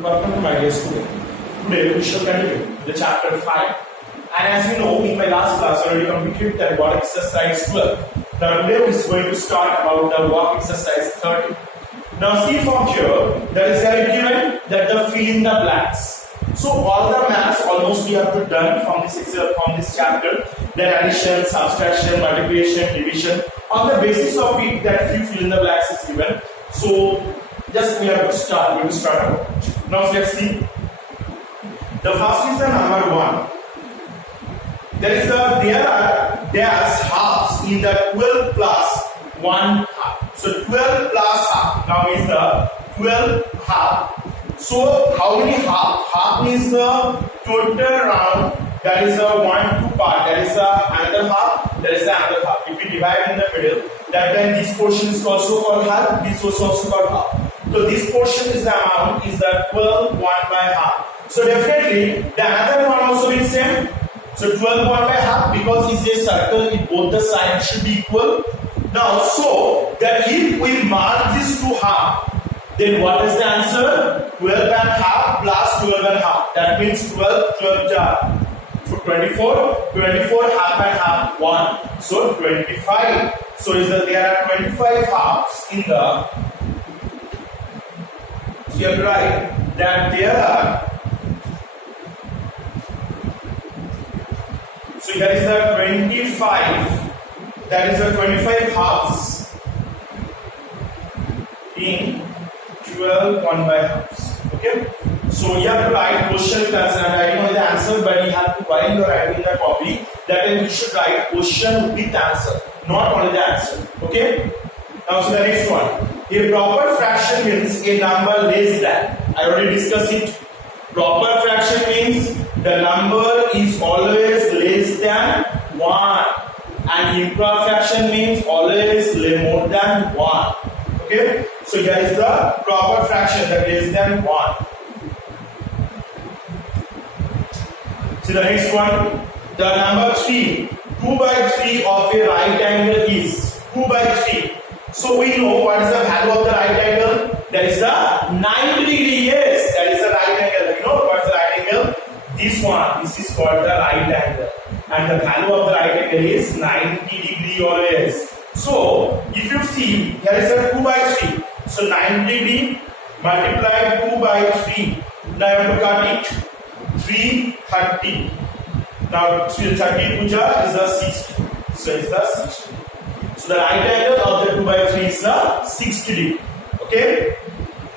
Welcome to my dear student. Today we shall continue the chapter 5. And as you know, in my last class I already completed the work exercise 12. Now today we are going to start about the work exercise 13. Now see from here, there is a given that the fill in the blanks. So all the maths almost we have to done from this chapter. Then addition, subtraction, multiplication, division. On the basis of it, that few fill in the blanks is given. So just we have to start. We will start about it. Now let's see. The first is the number 1. There are dash halves in the 12 plus 1 half. So 12 plus half now is the 12 half. So how many half? Half is the total round. That is a 1 2 part. That is another half. That is another half. If we divide in the middle, that then this portion is also called half. This was also called half. So this portion is the amount is the 12 1 by half. So definitely the another one also is same. So 12 1 by half because it's a circle. In both the sides should be equal. Now so that if we mark this to half, then what is the answer? 12 and half plus 12 and half. That means 12 jar. So 24 half and half 1. So 25. So there are 25 halves in the. So you have to write that there are. So here is the 25. That is the 25 halves in 12 1 by halves. Okay. So you have to write question with answer. I'm writing only the answer, but you have to, while you are writing the copy, that time you should write question with answer, not only the answer. Okay. Now so the next one. A proper fraction means a number less than. I already discussed it. Proper fraction means the number is always less than 1, and improper fraction means always more than 1. Okay. So here is the proper fraction, that less than 1. See the next one. The number 3. 2 by 3 of a right angle is 2 by 3. So we know what is the value of the right angle. That is the 90 degree. Yes, that is the right angle. You know what is the right angle? This one. This is called the right angle. And the value of the right angle is 90 degree always. So if you see, here is a 2 by 3. So 90 degree multiply 2 by 3. Now I have to cut it. 330. Now 30 puja is the 60. So it's the 60. So the right angle of the 2 by 3 is the 60 degree. Okay.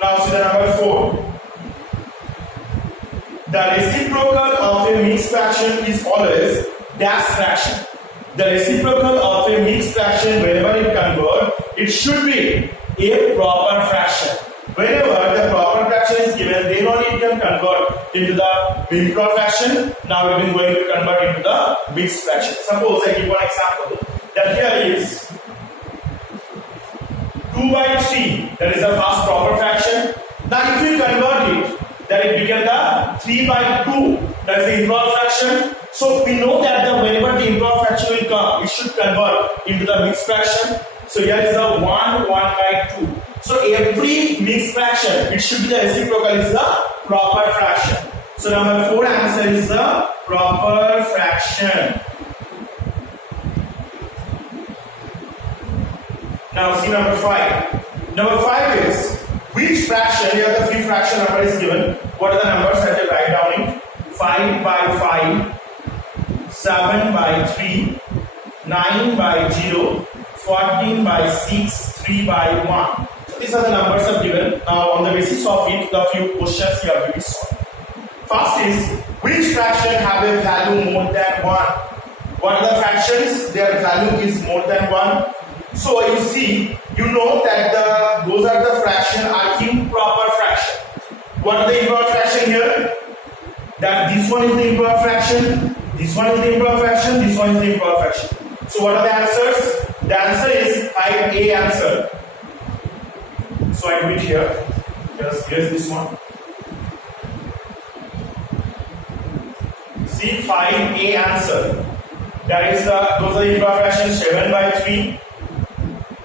Now see the number 4. The reciprocal of a mixed fraction is always dash fraction. The reciprocal of a mixed fraction, whenever it converts, it should be a proper fraction. Whenever the proper fraction is given, then only it can convert into the improper fraction. Now we are going to convert into the mixed fraction. Suppose I give one example. That here is 2 by 3. That is the first proper fraction. Now if you convert it, then it becomes the 3 by 2. That is the improper fraction. So we know that whenever the improper fraction will come, it should convert into the mixed fraction. So here is the 1 by 2. So every mixed fraction, it should be the reciprocal is the proper fraction. So number 4 answer is the proper fraction. Now see number 5. Number 5 is which fraction, here the free fraction number is given. What are the numbers that you write down in? 5 by 5, 7 by 3, 9 by 0, 14 by 6, 3 by 1. So these are the numbers are given. Now on the basis of it, the few questions you have to be solved. First is, which fraction have a value more than 1? What are the fractions? Their value is more than 1. So you see, you know that those are the fraction are improper fraction. What is the improper fraction here? That this one is the improper fraction, this one is the improper fraction, this one is the improper fraction. So what are the answers? The answer is 5A answer. So I do it here. Just here's this one. See 5A answer. That is those are the improper fractions 7 by 3.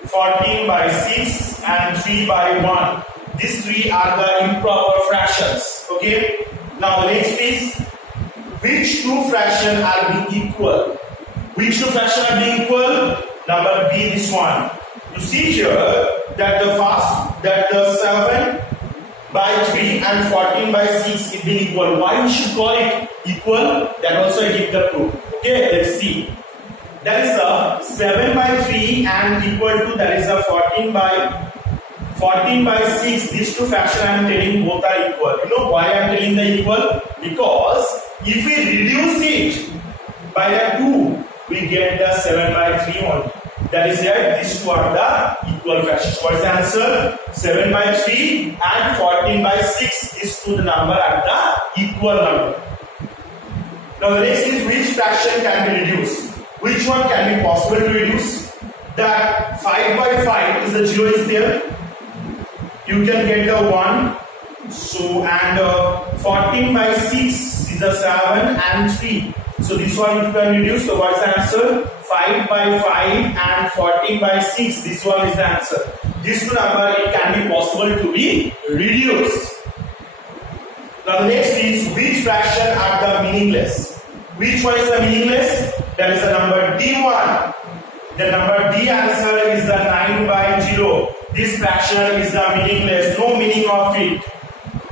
14 by 6 and 3 by 1. These three are the improper fractions. Okay. Now the next is, which two fractions are being equal? Which two fractions are being equal? Number B, this one. You see here that the 7 by 3 and 14 by 6 is being equal. Why we should call it equal? That also I give the proof. Okay, let's see. That is a 7 by 3 and equal to, that is a 14 by 6. These two fractions I am telling both are equal. You know why I am telling the equal? Because if we reduce it by the 2, we get the 7 by 3 only. That is why these two are the equal fractions. What is the answer? 7 by 3 and 14 by 6. These two number are the equal number. Now the next is, which fraction can be reduced? Which one can be possible to reduce? That 5 by 5 is the 0 is there. You can get the 1. So and 14 by 6 is the 7 and 3. So this one you can reduce. So what is the answer? 5 by 5 and 14 by 6. This one is the answer. These two number it can be possible to be reduced. Now the next is, which fraction are the meaningless? Which one is the meaningless? That is the number D1. The number D answer is the 9 by 0. This fraction is the meaningless. No meaning of it.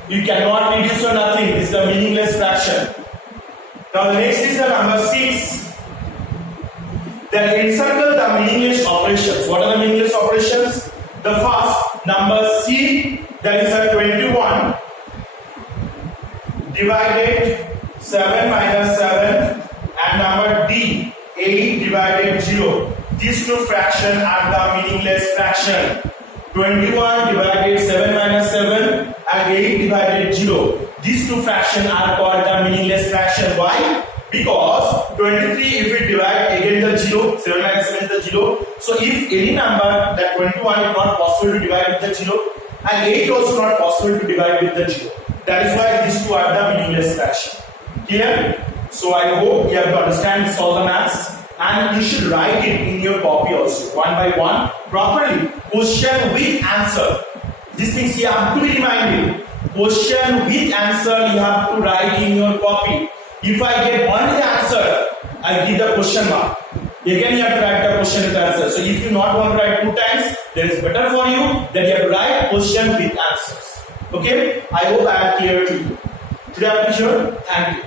You cannot reduce or nothing. This is the meaningless fraction. Now the next is the number 6. Then encircle the meaningless operations. What are the meaningless operations? The first, number C, that is a 21 divided 7 minus 7, and number D, 8 divided 0. These two fractions are the meaningless fraction. 21 divided 7 minus 7 and 8 divided 0. These two fractions are called the meaningless fraction. Why? Because 23, if we divide again the 0, 7 minus 7 is the 0. So if any number, that 21 is not possible to divide with the 0, and 8 also not possible to divide with the 0. That is why these two are the meaningless fraction. Clear? So I hope you have to understand this all the maths, and you should write it in your copy also, one by one, properly. Question with answer. These things you have to be reminded. Question with answer you have to write in your copy. If I get only the answer, I give the question mark. Again you have to write the question with answer. So if you not want to write 2 times, then it's better for you that you have to write question with answers. Okay? I hope I am clear to you. Today I am sure. Thank you.